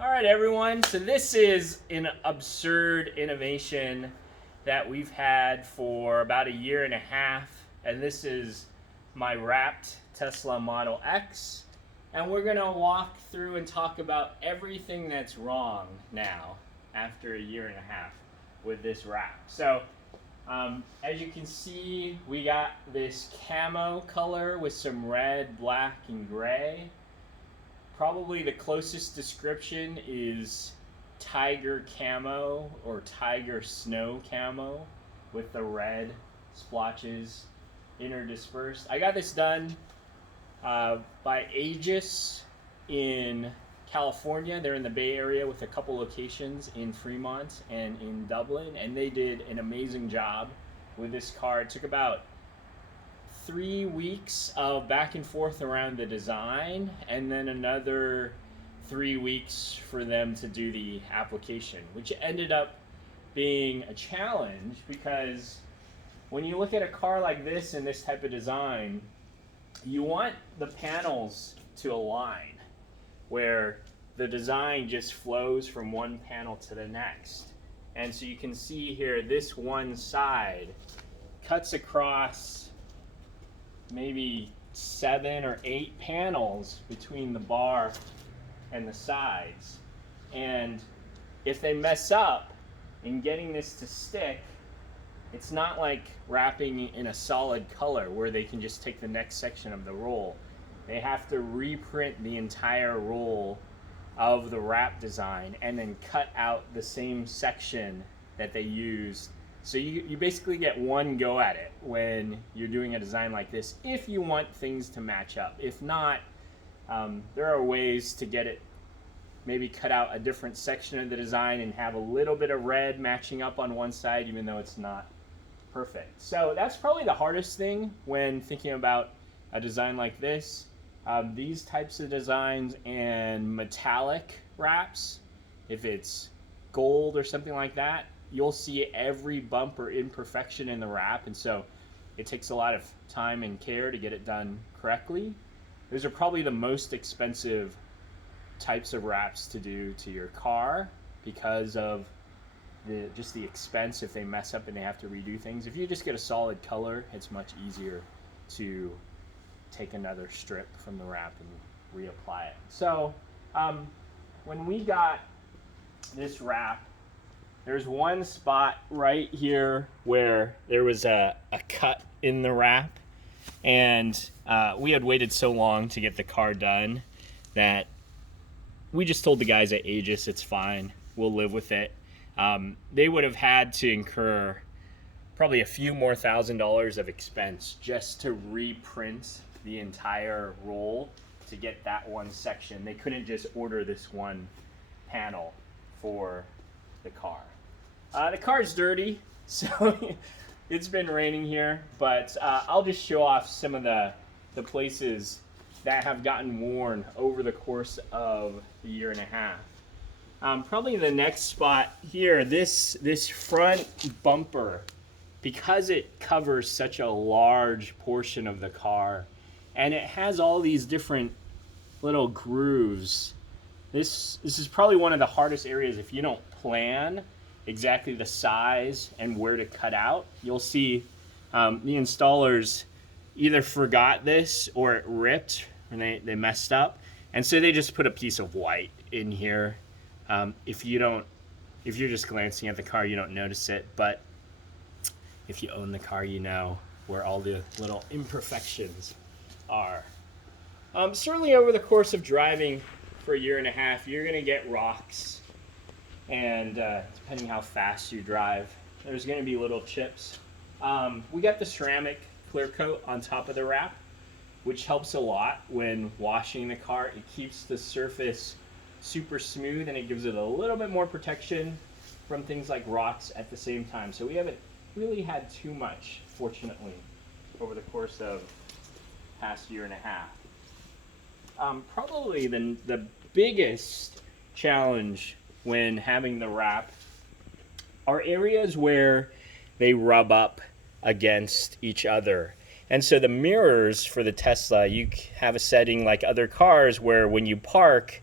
All right, everyone. So this is an absurd innovation that we've had for about a year and a half, and this is my wrapped Tesla Model X. And we're gonna walk through and talk about everything that's wrong now after a year and a half with this wrap. So as you can see, we got this camo color with some red, black, and gray. Probably the closest description is tiger camo or tiger snow camo with the red splotches interdispersed. I got this done by Aegis in California. They're in the Bay Area with a couple locations in Fremont and in Dublin, and they did an amazing job with this car. It took about 3 weeks of back and forth around the design, and then another 3 weeks for them to do the application, which ended up being a challenge because when you look at a car like this in this type of design, you want the panels to align where the design just flows from one panel to the next. And so you can see here, this one side cuts across maybe 7 or 8 panels between the bar and the sides. And if they mess up in getting this to stick, it's not like wrapping in a solid color where they can just take the next section of the roll. They have to reprint the entire roll of the wrap design and then cut out the same section that they used. So you basically get one go at it when you're doing a design like this, if you want things to match up. If not, there are ways to get it, maybe cut out a different section of the design and have a little bit of red matching up on one side, even though it's not perfect. So that's probably the hardest thing when thinking about a design like this. These types of designs and metallic wraps, if it's gold or something like that, you'll see every bump or imperfection in the wrap, and so it takes a lot of time and care to get it done correctly. Those are probably the most expensive types of wraps to do to your car because of just the expense if they mess up and they have to redo things. If you just get a solid color, it's much easier to take another strip from the wrap and reapply it. So when we got this wrap, there's one spot right here where there was a cut in the wrap, and we had waited so long to get the car done that we just told the guys at Aegis it's fine, we'll live with it. They would have had to incur probably a few more $1,000s of expense just to reprint the entire roll to get that one section. They couldn't just order this one panel for the car. The car's dirty, so it's been raining here, but I'll just show off some of the places that have gotten worn over the course of the year and a half. Probably the next spot here, this front bumper, because it covers such a large portion of the car, and it has all these different little grooves. This is probably one of the hardest areas if you don't plan exactly the size and where to cut out. You'll see the installers either forgot this or it ripped and they messed up, and so they just put a piece of white in here. If you're just glancing at the car, you don't notice it, but if you own the car, you know where all the little imperfections are. Certainly over the course of driving for a year and a half, you're going to get rocks, and depending how fast you drive, there's going to be little chips. We got the ceramic clear coat on top of the wrap, which helps a lot when washing the car. It keeps the surface super smooth, and it gives it a little bit more protection from things like rocks at the same time. So we haven't really had too much, fortunately, over the course of the past year and a half. Probably the biggest challenge when having the wrap are areas where they rub up against each other. And so the mirrors for the Tesla, you have a setting like other cars where when you park,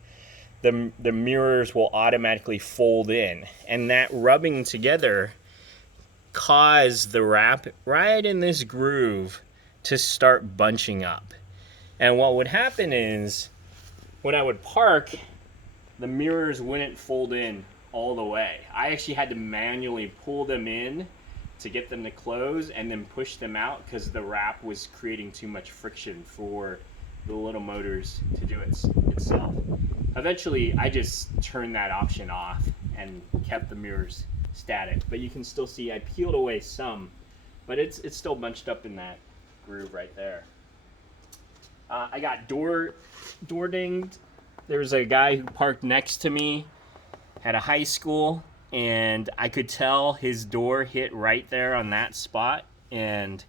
the mirrors will automatically fold in, and that rubbing together caused the wrap right in this groove to start bunching up. And what would happen is when I would park, the mirrors wouldn't fold in all the way. I actually had to manually pull them in to get them to close and then push them out because the wrap was creating too much friction for the little motors to do itself. Eventually, I just turned that option off and kept the mirrors static. But you can still see I peeled away some, but it's still bunched up in that groove right there. I got door dinged. There was a guy who parked next to me at a high school, and I could tell his door hit right there on that spot and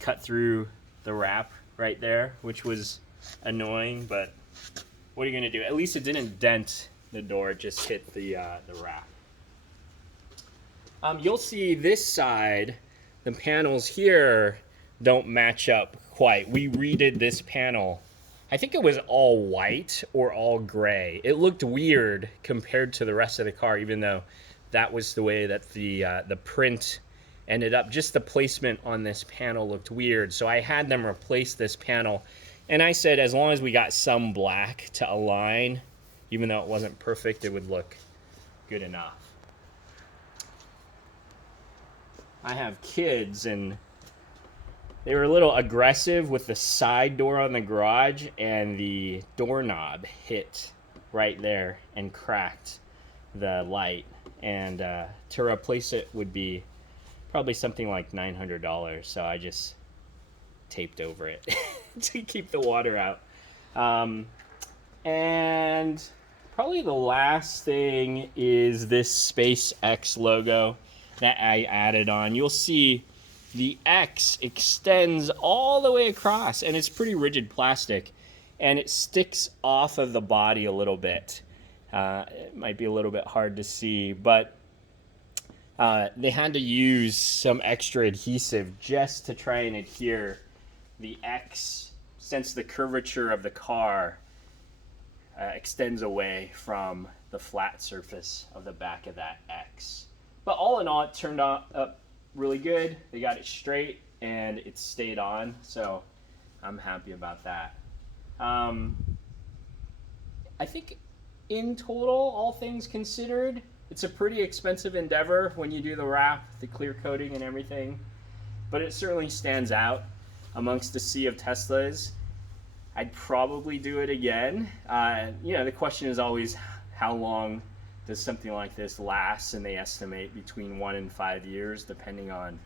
cut through the wrap right there, which was annoying, but what are you gonna do? At least it didn't dent the door, it just hit the wrap. You'll see this side, the panels here don't match up quite. We redid this panel. I think it was all white or all gray. It looked weird compared to the rest of the car, even though that was the way that the print ended up. Just the placement on this panel looked weird, so I had them replace this panel. And I said as long as we got some black to align, even though it wasn't perfect, it would look good enough. I have kids, and they were a little aggressive with the side door on the garage, and the doorknob hit right there and cracked the light. And to replace it would be probably something like $900, so I just taped over it to keep the water out. And probably the last thing is this SpaceX logo that I added on. You'll see the X extends all the way across, and it's pretty rigid plastic, and it sticks off of the body a little bit. It might be a little bit hard to see, but they had to use some extra adhesive just to try and adhere the X, since the curvature of the car extends away from the flat surface of the back of that X. But all in all, it turned out up really good. They got it straight and it stayed on, so I'm happy about that. I think in total, all things considered, it's a pretty expensive endeavor when you do the wrap, the clear coating and everything, but it certainly stands out amongst the sea of Teslas. I'd probably do it again. The question is always how long does something like this last, and they estimate between 1 and 5 years depending on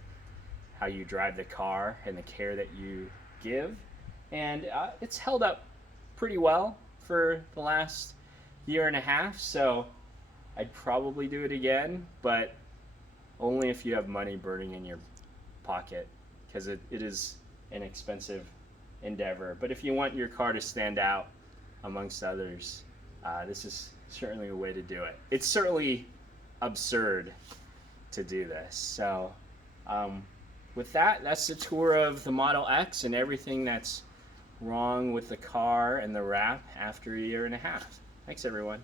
how you drive the car and the care that you give. And it's held up pretty well for the last year and a half, so I'd probably do it again, but only if you have money burning in your pocket, because it is an expensive endeavor. But if you want your car to stand out amongst others, this is certainly a way to do it. It's certainly absurd to do this. So with that, that's the tour of the Model X and everything that's wrong with the car and the wrap after a year and a half. Thanks, everyone.